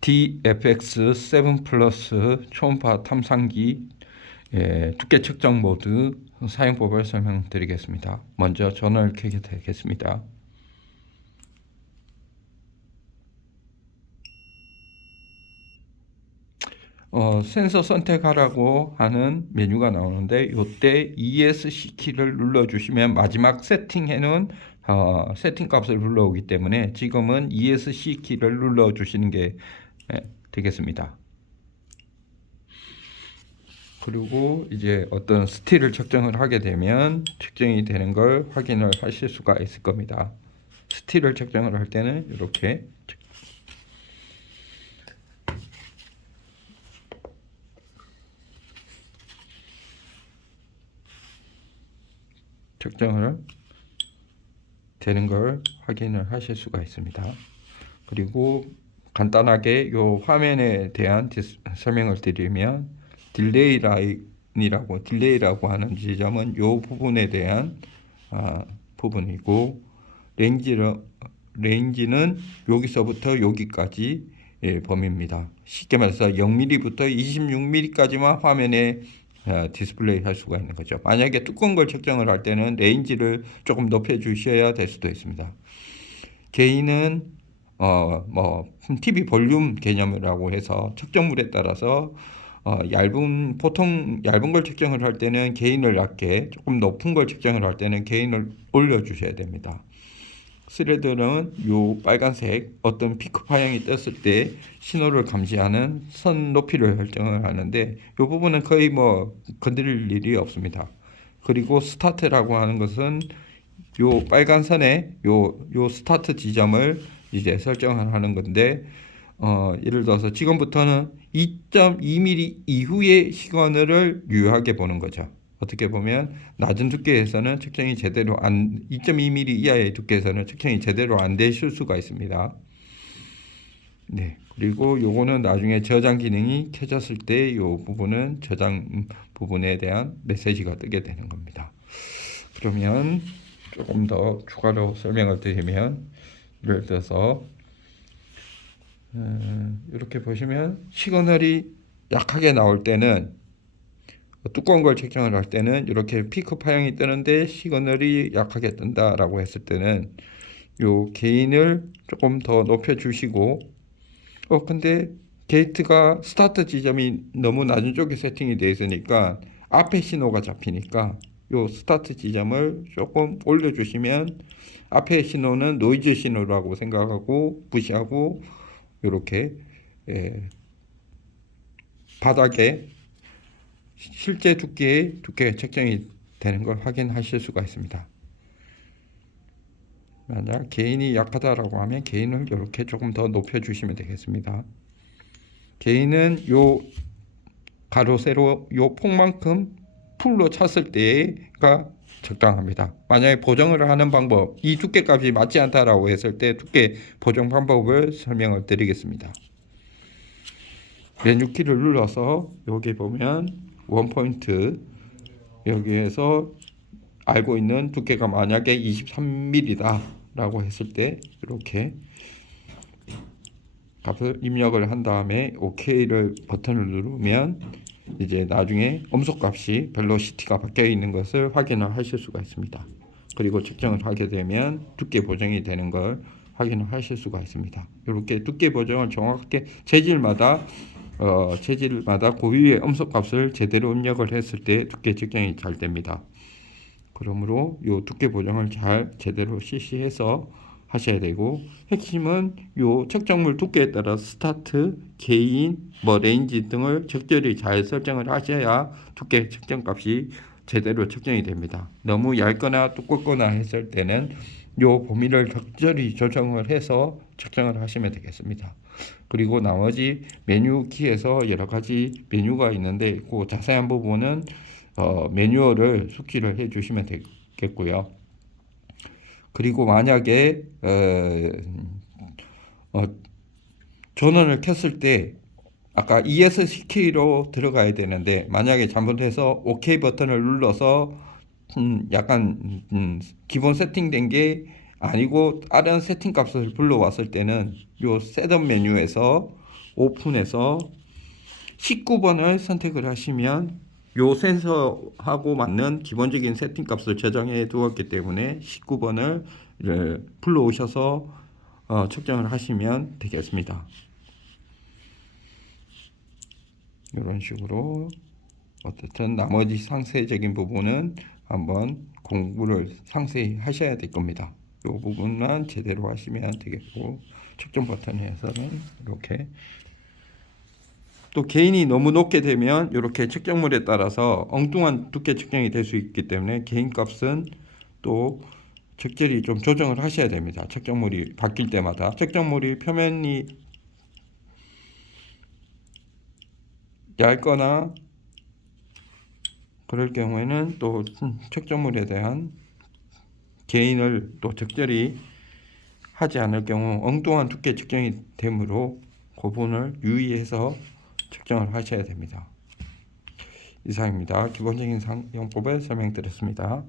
DFX7 플러스 초음파 탐상기 두께 측정 모드 사용법을 설명드리겠습니다. 먼저 전원을 켜게 되겠습니다. 센서 선택하라고 하는 메뉴가 나오는데 이때 ESC 키를 눌러주시면 마지막 세팅해놓은 세팅 값을 불러오기 때문에 지금은 ESC 키를 눌러주시는 게 되겠습니다. 그리고 이제 어떤 스틸을 측정을 하게 되면 측정이 되는 걸 확인을 하실 수가 있을 겁니다. 스틸을 측정을 할 때는 이렇게 측정을 되는 걸 확인을 하실 수가 있습니다. 그리고 간단하게 이 화면에 대한 설명을 드리면 딜레이 라인이라고 하는 지점은 이 부분에 대한 부분이고 레인지는 여기서부터 여기까지 범위입니다. 쉽게 말해서 0mm부터 26mm까지만 화면에 디스플레이 할 수가 있는 거죠. 만약에 두꺼운 걸 측정을 할 때는 레인지를 조금 높여 주셔야 될 수도 있습니다. 게인은 TV 볼륨 개념이라고 해서 측정물에 따라서 보통 얇은 걸 측정을 할 때는 게인을 낮게, 조금 높은 걸 측정을 할 때는 게인을 올려 주셔야 됩니다. 스레드는 요 빨간색 어떤 피크 파형이 떴을 때 신호를 감지하는 선 높이를 설정을 하는데 이 부분은 거의 건드릴 일이 없습니다. 그리고 스타트라고 하는 것은 요 빨간 선에 요 스타트 지점을 이제 설정을 하는 건데 예를 들어서 지금부터는 2.2mm 이후의 시간을 유효하게 보는 거죠. 어떻게 보면 낮은 두께에서는 측정이 제대로 2.2mm 이하의 두께에서는 측정이 제대로 안 되실 수가 있습니다. 네. 그리고 요거는 나중에 저장 기능이 켜졌을 때 이 부분은 저장 부분에 대한 메시지가 뜨게 되는 겁니다. 그러면 조금 더 추가로 설명을 드리면 예를 들어서 이렇게 보시면 시그널이 약하게 나올 때는 두꺼운 걸 측정을 할 때는 이렇게 피크 파형이 뜨는데 시그널이 약하게 뜬다라고 했을 때는 요 게인을 조금 더 높여 주시고 근데 게이트가 스타트 지점이 너무 낮은 쪽에 세팅이 되어 있으니까 앞에 신호가 잡히니까 요 스타트 지점을 조금 올려 주시면 앞에 신호는 노이즈 신호라고 생각하고 무시하고 이렇게 바닥에 실제 두께 측정이 되는 걸 확인하실 수가 있습니다. 만약 게인이 약하다라고 하면 게인을 이렇게 조금 더 높여 주시면 되겠습니다. 게인은 요 가로 세로 요 폭만큼 풀로 찼을 때가 적당합니다. 만약에 보정을 하는 방법, 이 두께 값이 맞지 않다라고 했을 때 두께 보정 방법을 설명을 드리겠습니다. 메뉴 키를 눌러서 여기 보면 원포인트 여기에서 알고 있는 두께가 만약에 23mm다 라고 했을 때 이렇게 값을 입력을 한 다음에 OK를 버튼을 누르면 이제 나중에 음속값이 벨로시티가 바뀌어 있는 것을 확인을 하실 수가 있습니다. 그리고 측정을 하게 되면 두께 보정이 되는 걸 확인을 하실 수가 있습니다. 이렇게 두께 보정을 정확하게 재질마다 고유의 음속값을 제대로 입력을 했을 때 두께 측정이 잘 됩니다. 그러므로 요 두께 보정을 잘 제대로 실시해서 하셔야 되고 핵심은 요 측정물 두께에 따라 스타트, 게인, 레인지 등을 적절히 잘 설정을 하셔야 두께 측정 값이 제대로 측정이 됩니다. 너무 얇거나 두껍거나 했을 때는 요 범위를 적절히 조정을 해서 측정을 하시면 되겠습니다. 그리고 나머지 메뉴 키에서 여러 가지 메뉴가 있는데 그 자세한 부분은 매뉴얼을 숙지를 해 주시면 되겠고요. 그리고 만약에 전원을 켰을 때 아까 ESCK로 들어가야 되는데 만약에 잘못해서 OK 버튼을 눌러서 약간 기본 세팅된 게 아니고 다른 세팅 값을 불러왔을 때는 요 셋업 메뉴에서 오픈해서 19번을 선택을 하시면 요 센서하고 맞는 기본적인 세팅 값을 저장해 두었기 때문에 19번을 불러오셔서 측정을 하시면 되겠습니다. 이런 식으로 어쨌든 나머지 상세적인 부분은 한번 공부를 상세히 하셔야 될 겁니다. 이 부분만 제대로 하시면 되겠고, 측정 버튼에서는 이렇게 또 게인이 너무 높게 되면 이렇게 측정물에 따라서 엉뚱한 두께 측정이 될 수 있기 때문에 게인 값은 또 적절히 좀 조정을 하셔야 됩니다. 측정물이 바뀔 때마다 측정물이 표면이 얇거나 그럴 경우에는 또 측정물에 대한 게인을 또 적절히 하지 않을 경우 엉뚱한 두께 측정이 되므로 그 부분을 유의해서 측정을 하셔야 됩니다. 이상입니다. 기본적인 사용법을 설명드렸습니다.